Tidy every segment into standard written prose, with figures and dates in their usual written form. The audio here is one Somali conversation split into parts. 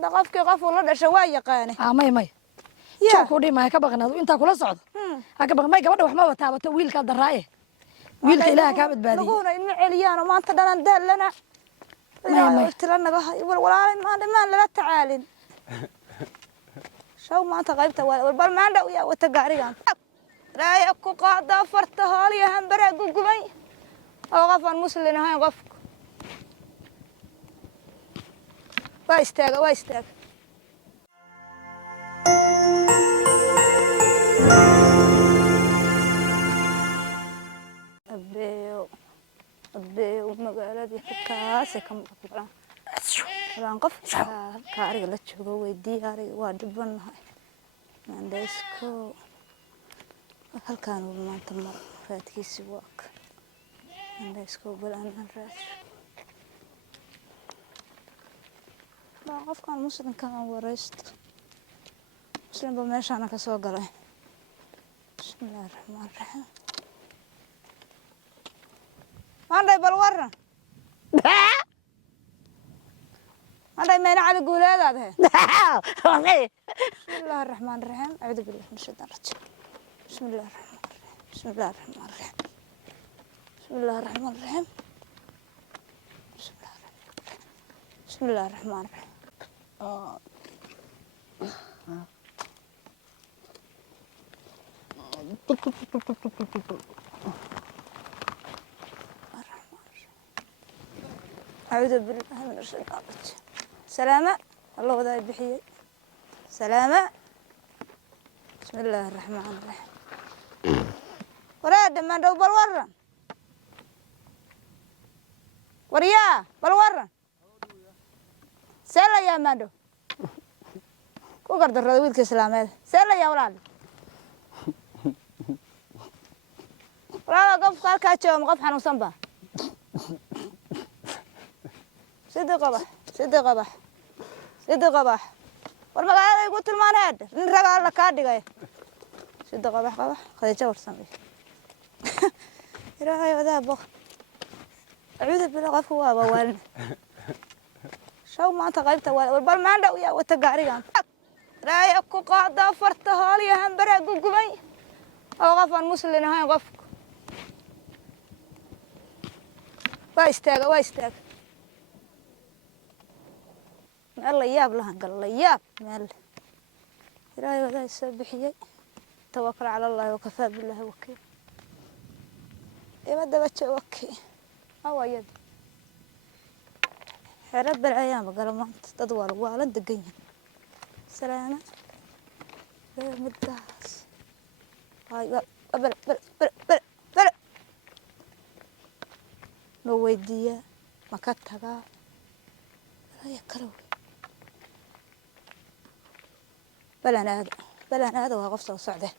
qofkii qof ula dhashay waa yaqaane may joog ku dhimay ka baqnaado inta kula socdo ka baqmay gabadha wax ma wataabato wiilka daraaye wiilka ilaaha ka badbaadiyo laguuna in celiyaan maanta dhalan daalana ilaahay tiranaga walaalay ma la tacaalin shaw maanta qaybta bal maandha yaa wata gaarigan raaya ku qaada farta hooliya hambara gugubay oo qofan muslim ahayn qof waa istaaga أبي ومقالة حكاس كم فلان قف كاري لا تشوفه ويدي هاري وادبنا ما عنديسكو هل كانوا ما تمر فاتكي سواك عنديسكو بالأن الرأس لا قف كان مسلم كان ورست مسلم بمشي أنا كسوق له بسم الله الرحمن الرحيم عندي بالورة عندي ما ينعل يقول هذا بسم الله الرحمن الرحيم أعوذ بالله من الشيطان الرجيم بسم الله الرحمن الرحيم بسم الله الرحمن الرحيم بسم الله الرحمن الرحيم بسم الله الرحمن الرحيم أعوذ بالله من الشيطان الرجيم سلامة الله وذا بحي سلامة بسم الله الرحمن الرحيم وراد ما دو بالورة وريا بالورة سلا يا مادو كو قرد الرادويل كسلامة سلا يا ولاد ولا قف قال كاتشوم قف حنو صنبا سيدي قبح ورمقاده يقول تلمان هاد نرقا الله كادي غاية سيدي قبح خذي ورسمي إلهي وذا بخ أعوذ بالله قف هو أبوالنا شو ما تغيبت والبال ما عنده ويا وتقاريان راي أكو قاعدة فرتها لي هم برا قوقمي أو غفا مسلم هاي غفك وايستاق الله ياب لها قال الله ياب مال إلهي وذا يسبحي توكل على الله وكفى بالله وكيل إيه مدى بتش وكيل أو يد رب الأيام قال ما تدور ولا دقيقة سلامة مداس هاي بل لو ويدية ما كتها لا يكروي بلان هذا وغفصة وصعده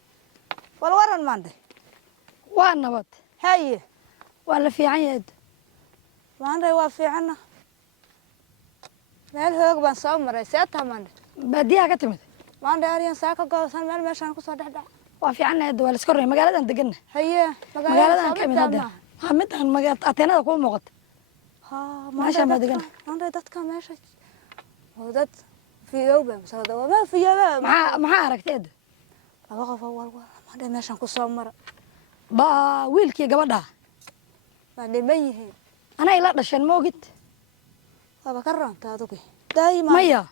والورن مانده وانا بط هاي ولا في عيد مانده وافي عنا مال هوق بان صوب مريساتها مانده بديها كتمت مانده أريان ساكا قوسان مال ماشان كسر دحدح وافي عنا يد ولا سكري مقالة دقنا هي مقالة كم هذا متى مقالة أتينا كون مقط ماشي ما دقنا مانده دتك ماشي ودت في يوم مساعدة وما في يوم مع عركتيد أبغى أول ما ده ماشان كسر مرة با ويلكي قبضها بعد ميه أنا إلا دشان موجد أبغى كرم تادوكي دايما مايا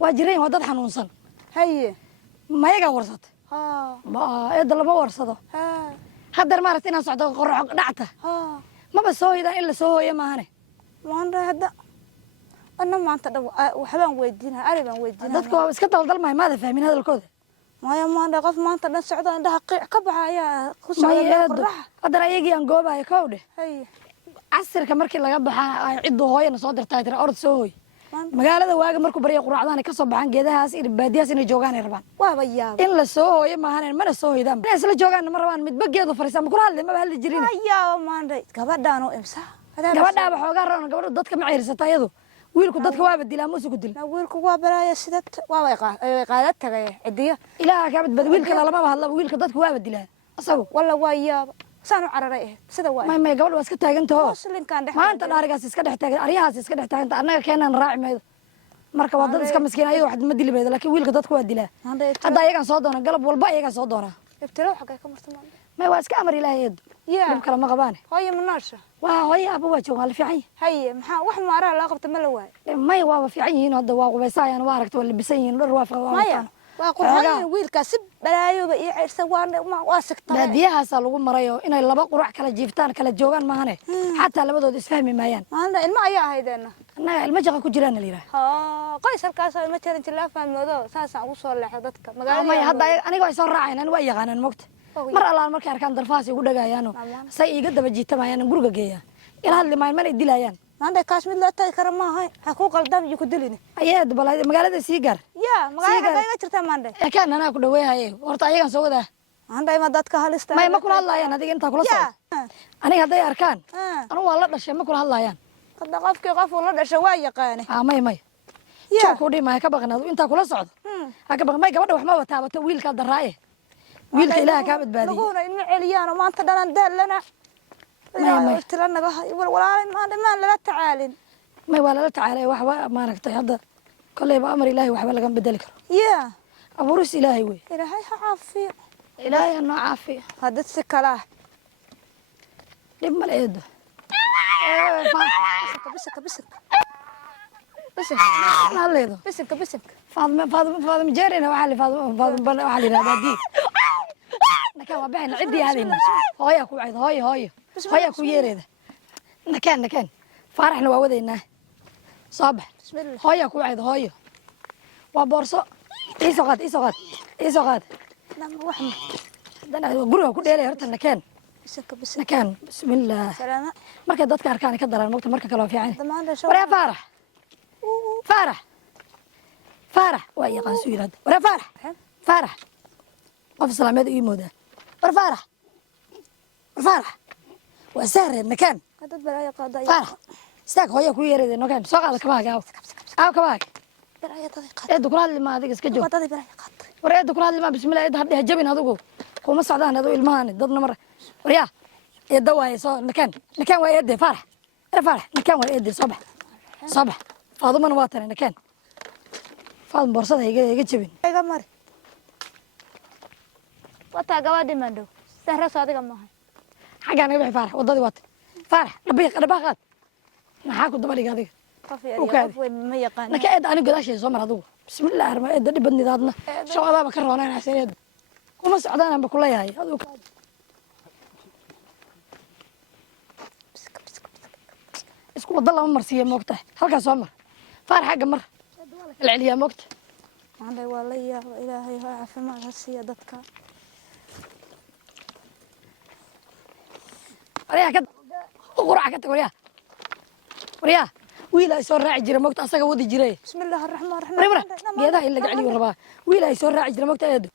واجرين ودد حنونسن هي مايا ورصت با إذا لما ورصته هدر مرت إنا صعد قرع دعته ما بسوي ده إلا سوي ما هني ما عنده هذا أنا ما أنت وحبان ويدينها أريبان ويدينها dadku iska daldal ma maada fahmin hadalkooda maya ma anda qof maanta dhan socdo indhaha qiic ka baxaya ku socdo qorrax hadana ayagii aan goobayo kowdhe hay casirka markii laga baxaa ay ciddu hooyana soo dirtay tira orod soo hooy magaalada waaga markuu bariyo quraacdaan ka soo baxaan geedahaas iyo baadiyaas inay joogaan ay rabaan waa bayaab in la soo hooyo ma ahayn mana soo hooydaan inay isla joogaan ma rabaan midba geedu fariisan ma kula hadlay ma hadli jirin ayaa maanta gabadhaan oo imsa gabadha ba xoogaa roon gabadhu dadka ma ciirsata iyadu wiilku dadka waa badilaa ma ugu dil wiilku waa baraaya sida waa qaadad tagay cidiya ilaaha ka badbad wiilka lama hadla wiilka dadka waa badilaa asagu walla waa yaab saan u cararay sida waa ma gabadhu waa iska taagan tahay muslimkan dhex maanta dhaarigaas iska dhex taagan ariyahaas iska dhex taagan annaga keenan raaci meedo marka waa dad iska miskiin ayada wax ma dili bayda laakiin wiilka dadku waa dilaa hadda ayagan soo doona galab walba ayagan soo doona ibtiro xagay ka martay ما هو اسكا امر الهي يد يا كلام ما قبانه هاي مناشه وهاي ابو وجه قال في عين هي ما wax maara la qabta ma la waay ما هو في عين هذا waa qubaysaayaan waa aragtay wala bisayin dhar waa maya waa qurxan wiilka si balaayo ba ii cirsan waa sigtay baadiyahaas lagu marayo inay laba qurac kala jiiftaan kala joogan maahane xataa labadood isfahmi maayaan maanta ilma ayaa ahaydana annaga ilma jaqa ku jiraan la yiraahdo ha qoys halkaas ilma jaran jilaa fahmoodo saas aan ugu soo leexdo dadka magaalada hadda aniga way soo raacayaan waa yaqaanaan mogta mar Allah markay arkaan darfaas ugu dhagaayaan say iga daba jiitamayaan guriga geeya ila hadli maayeen mana dilayaan maanta kaas mid la taay kara ma ahay ha ku qaldam iyo ku dilin ayad balay magaalada siigar ya magaalada ay jirtaa maanta kan ana ku dhaweeyahay horta ayagan soo wada maanta ma dadka halista ma kula hadlayaan adiga inta kula soo aniga haday arkaan anu waa la dhashay ma kula hadlayaan qada qofkii qof la dhashay waa yaqaan may ya ku dhimay ka baqnado inta kula socdo ha ka baqmay gabadha wax ma wataabato wiilka daraaye wiilka ilaaha ka badbaadiyo lagoona in celiyaan maanta dhanan daalana ilaahay tiranaga walaalay ma la tacaalin may wala la tacaalay wax ma aragtay hadda kaleeba amar ilaahay waxba laga bedeli karo ya abuurus ilaahay way ilaahay ha caafiyo ilaahay no caafiyo hadda si kala dib maleedo بس هالليدو بس فاضم جارينا وحالي فاضم وحالي رادي نكان وبحنا عدي هذه هاي كو عيد هاي كو يريده نكان فرحنا وودينا صباح بسم الله هاي كو عيد هاي وبورصه ايسو قاد نعم وحنا دنا غريغا ku dheelay horta نكان بسم الله سلام marka dadka arkaan ka daran marka kale waa fiican فرح ويا قاسويراد ورا فرح قف سلامات يمودا ورا فرح وسهر المكان قد بلاي قضايا فرح استاك هويا كو يريد مكان سو قاد كباك او كباك بلاي طريقه ادو كل ما اديك اسك جو قضاي بلاي قاد ورا ادو كل ما بسم الله هدي هجبين هدوغو كوما سودان هدو ilmahan dadna mar وريا يدو واي سو مكان واي يدي فرح مكان واي يدي صباح فاضل أنا واتر أنا كان فاضل برصة هيجي جبين هيجي مري واتر جوادي مندو سهرة صادقة معه حاجة أنا بحي فرح وضدي واتر فرح أنا باخد نحاكو دبلي قاعد وكذا ما يقان نكاد أنا قداش يسمر هذو بسم الله الرحمن الرحيم ده بدني ذاتنا شو هذا بكرهنا أنا حسين وما سعدنا بكلية هاي هذو اسكو والله مرسيه موقته halka soo mar faar xaga mar العليا موقت عندي والله ilaahay ha caafimaad ha siiyo dadka ariya ka qurac ka tagaya ariya wiila soo raaci jira moogta asaga wadi jiray bismillaahir rahmaanir rahiim geedaha in la gacliyo rabaa wiila soo raaci jira moogta eedo